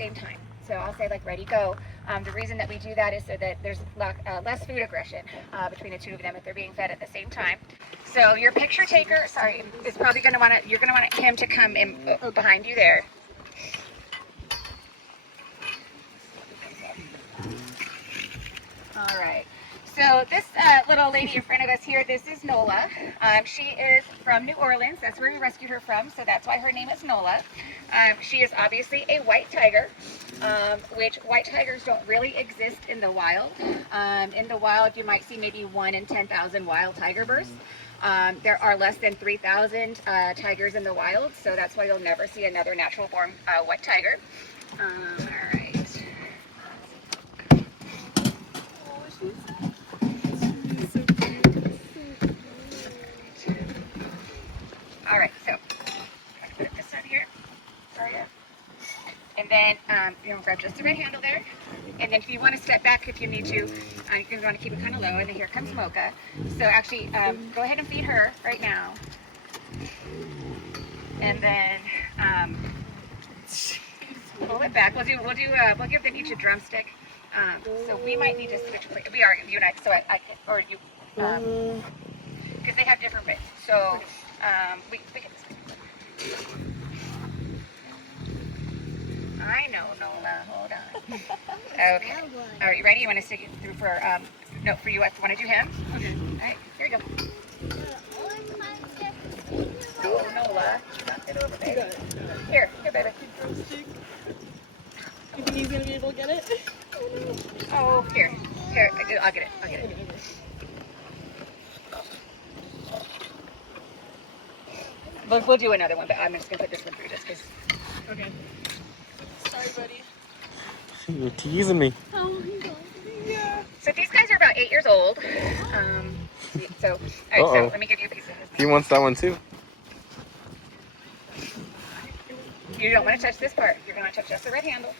same time. So I'll say like ready, go. The reason that we do that is so that there's less food aggression between the two of them if they're being fed at the same time. So your picture taker, sorry, is probably going to want to, you're going to want him to come in behind you there. All right. So this little lady in front of us here, this is Nola. She is from New Orleans. That's where we rescued her from, so that's why her name is Nola. She is obviously a white tiger, which white tigers don't really exist in the wild. In the wild, you might see maybe 1 in 10,000 wild tiger births. There are less than 3,000 tigers in the wild, so that's why you'll never see another natural-born white tiger. All right. All right, so I'm going to put this on here. Sorry. And then you know, grab just the red handle there. And then if you want to step back if you need to, you're going to want to keep it kind of low. And then here comes Mocha. So actually, go ahead and feed her right now. And then pull it back. We'll give them each a drumstick. So we might need to switch. We are you and I. So I can, or you, because they have different bits. So we can. I know, Nola. Hold on. Okay. Are you ready? You want to stick it through for no, for you? Want to do him? Okay. All right. Here you go. Oh, Nola, knock it over, baby. Here, baby. You think he's gonna be able to get it? Oh, here. I'll get it. We'll do another one, but I'm just gonna put this one through just because. Okay. Sorry, buddy. You're teasing me. Oh, yeah. So these guys are about 8 years old. So, all right. So let me give you a piece of this. He wants that one too. You don't want to touch this part. You're going to touch just the red handle.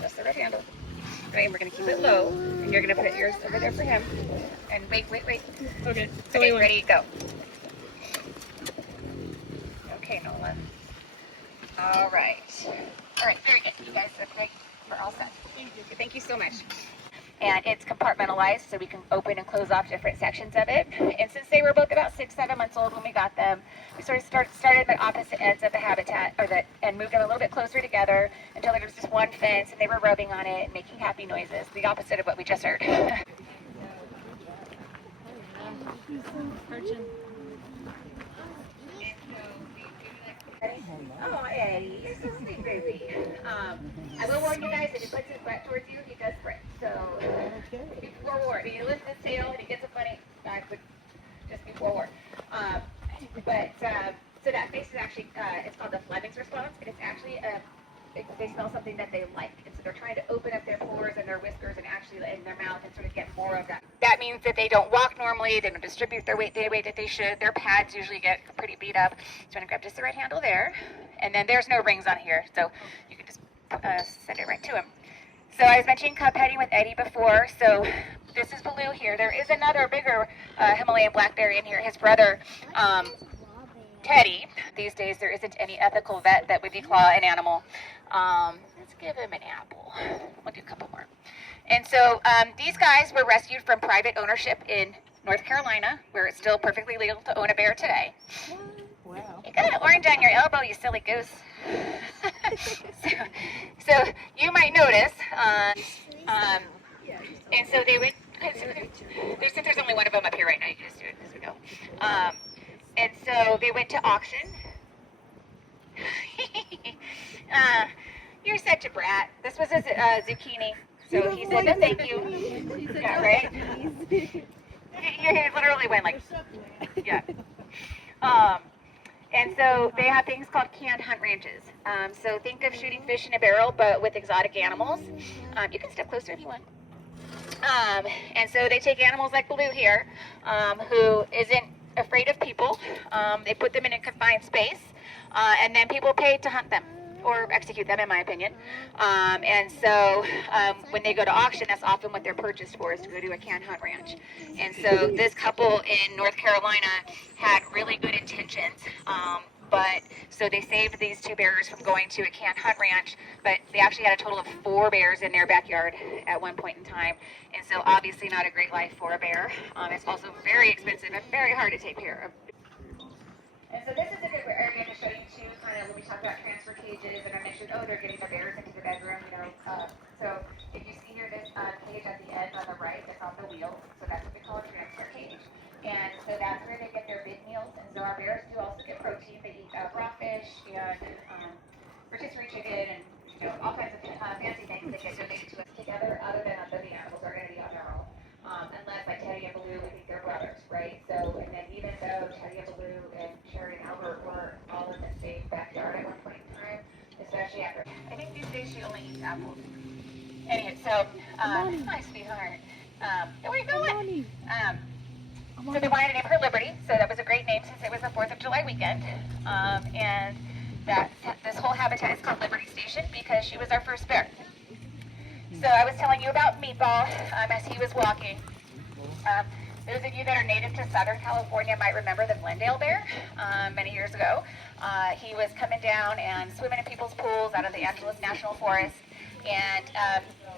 Just the red handle. Right, and we're going to keep it low. And you're going to put yours over there for him. And wait. Okay. Okay, ready, go. Okay, Nola. All right. All right, very good. You guys, okay, we're all set. Thank you so much. And it's compartmentalized, so we can open and close off different sections of it. And since they were both about 6-7 months old when we got them, we sort of started at opposite ends of the habitat, and moved them a little bit closer together until there was just one fence, and they were rubbing on it and making happy noises, the opposite of what we just heard. Oh, Eddie, you're so sweet, baby. I will warn you guys, if he puts his butt towards you, he does sprint. So, be forewarned. He lifts his tail and he gets a funny back, but just be forewarned. So that face is actually, it's called the Fleming's response, and it's actually they smell something that they like, and so they're trying to open up their pores and their whiskers and actually in their mouth and sort of get more of that. That means that they don't walk normally, they don't distribute their weight the way that they should. Their pads usually get pretty beat up. So I'm going to grab just the right handle there, and then there's no rings on here, so you can just send it right to him. So I was mentioning cub petting with Eddie before, so this is Baloo here. There is another bigger Himalayan blackberry in here, his brother, Teddy. These days there isn't any ethical vet that would declaw an animal. Let's give him an apple. We'll do a couple more. And so these guys were rescued from private ownership in North Carolina, where it's still perfectly legal to own a bear today. Wow. You got an orange on your elbow, you silly goose. so you might notice, and so they would, since there's only one of them up here right now, you can just do it as we go. And so they went to auction. You're such a brat. This was a zucchini. So he said, no, thank you. Yeah, right? He literally went like, yeah. And so they have things called canned hunt ranches. So think of shooting fish in a barrel, but with exotic animals. You can step closer if you want. And so they take animals like Baloo here, who isn't afraid of people. They put them in a confined space, and then people pay to hunt them or execute them, in my opinion. And so when they go to auction, that's often what they're purchased for, is to go to a canned hunt ranch. And so this couple in North Carolina had really good intentions. but so they saved these 2 bears from going to a canned hunt ranch, but they actually had a total of 4 bears in their backyard at one point in time. And so obviously not a great life for a bear. It's also very expensive and very hard to take care of. And so this is a good area to show you too, kind of when we talk about transfer cages, and I mentioned, oh, they're getting their bears into the bedroom, so if you see here this cage at the end on the right, it's on the wheel, so that's what we call a transfer cage. And so that's where they get their big meals, and so our bears do also get protein. They eat raw fish and rotisserie chicken and all kinds of fancy things that get donated to us together, other than the animals are going to be on their own. Unless like Teddy and Baloo, we think they're brothers, right? So, and then even though Teddy and Baloo and Cherry and Albert were all in the same backyard at one point in time, especially after, I think these days she only eats apples. Anyway, so, hi sweetheart. Where are you going? So they wanted to name her Liberty, so that was a great name since it was the 4th of July weekend. And this whole habitat is called Liberty Station because she was our first bear. So I was telling you about Meatball as he was walking. Those of you that are native to Southern California might remember the Glendale bear many years ago. He was coming down and swimming in people's pools out of the Angeles National Forest. And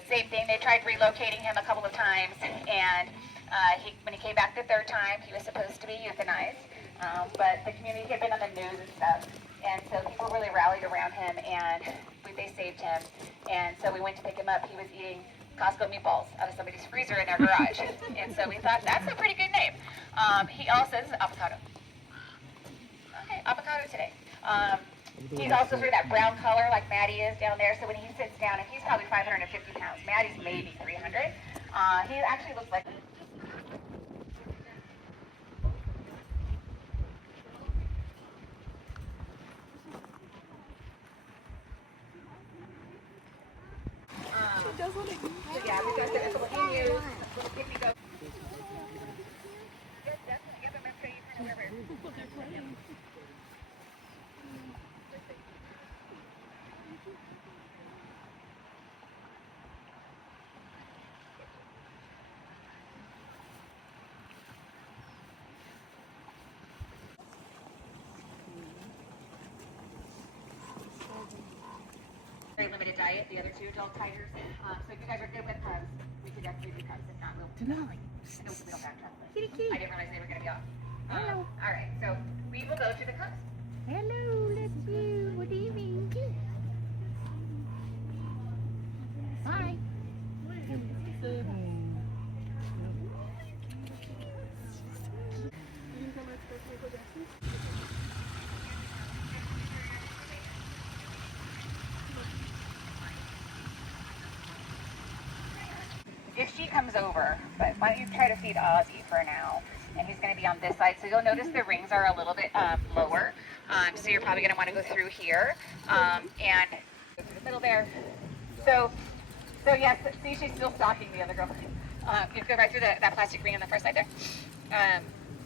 same thing, they tried relocating him a couple of times. And when he came back the 3rd time, he was supposed to be euthanized. But the community had been on the news and stuff. And so people really rallied around him, and they saved him. And so we went to pick him up. He was eating Costco meatballs out of somebody's freezer in their garage. And so we thought, that's a pretty good name. He also, this is avocado. Okay, avocado today. He's also sort of that brown color like Maddie is down there. So when he sits down, and he's probably 550 pounds. Maddie's maybe 300. He actually looks like... Yeah, we got the little emu, little pygmy goat. Yes, definitely. Yep, I'm going to show you kind of where very limited diet. The other 2 adult tigers. So if you guys are good with cubs, we could definitely do cubs. If not, we'll no, we don't have cubs. I didn't realize they were going to be off. Hello. All right, so we will go to the cubs. Hello, that's you. What do you mean? Hi. If she comes over, but why don't you try to feed Ozzy for now? And he's going to be on this side, so you'll notice the rings are a little bit lower. So you're probably going to want to go through here and go through the middle there. So yes, see, she's still stalking the other girl. You can go right through that plastic ring on the first side there.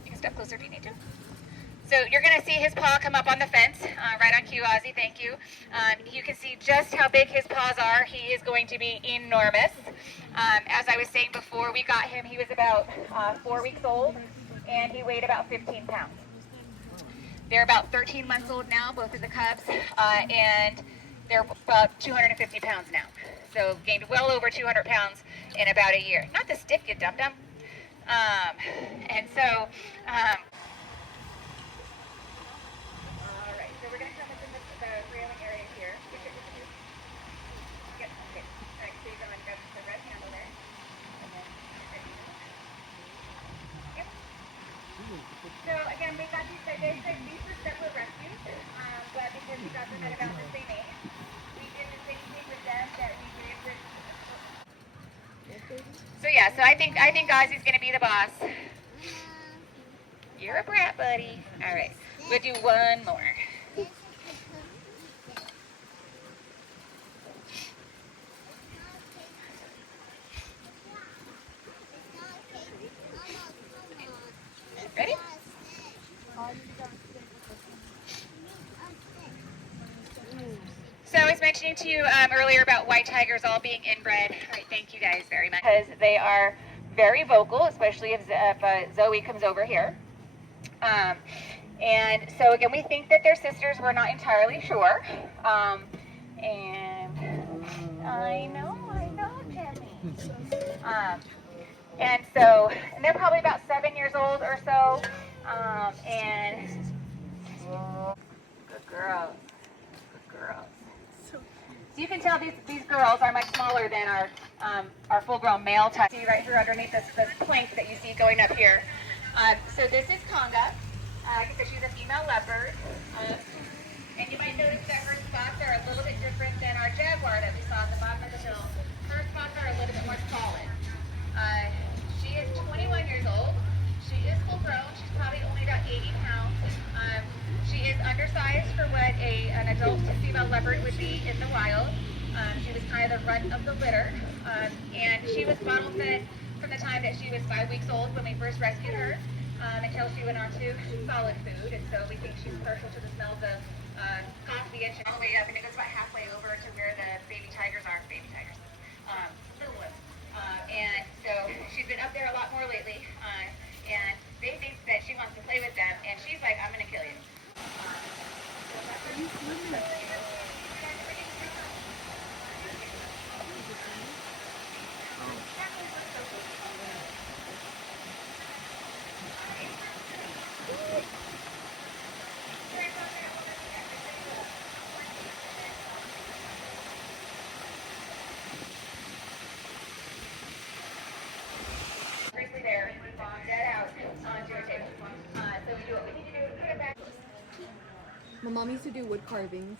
You can step closer if you need to. So you're going to see his paw come up on the fence, right on cue, Ozzy, thank you. You can see just how big his paws are. He is going to be enormous. As I was saying before, we got him, he was about 4 weeks old, and he weighed about 15 pounds. They're about 13 months old now, both of the cubs, and they're about 250 pounds now. So gained well over 200 pounds in about a year. Not the stiff, you dum-dum. And so... All right, so we're going to come up in the railing area here. Yep, okay. All right, so you're going to grab the red handle there. And then, yep. So again, we got these were separate rescues, but because we got them at about the same age, we did the same thing with them that we did with... So yeah, so I think Ozzy's going to be the boss. You're a brat, buddy. All right, we'll do one more. Ready? So I was mentioning to you earlier about white tigers all being inbred. All right, thank you guys very much. Because they are very vocal, especially if Zoe comes over here. And so again, we think that they're sisters. We're not entirely sure. And I know, Jimmy. And so, and they're probably about 7 years old or so. And good girls, good girls. So you can tell these girls are much smaller than our full-grown male type. See right here underneath this plank that you see going up here. So this is Conga. Like I said, she's a female leopard. And you might notice that her spots are a little bit different than our jaguar that we saw at the bottom of the hill. Her spots are a little bit more solid. She is 21 years old. She is full grown. She's probably only about 80 pounds. She is undersized for what an adult female leopard would be in the wild. She was kind of the runt of the litter. And she was bottle fed from the time that she was 5 weeks old when we first rescued her until she went on to solid food. And so we think she's partial to the smells of coffee and all the way up. And it goes about halfway over to where the baby tigers are. Little ones. And so she's been up there a lot more lately. And they think that she wants to play with them. And she's like, I'm going to kill you. Briefly there, dead out onto a table. So we do what we need to do, put it back. My mom used to do wood carvings.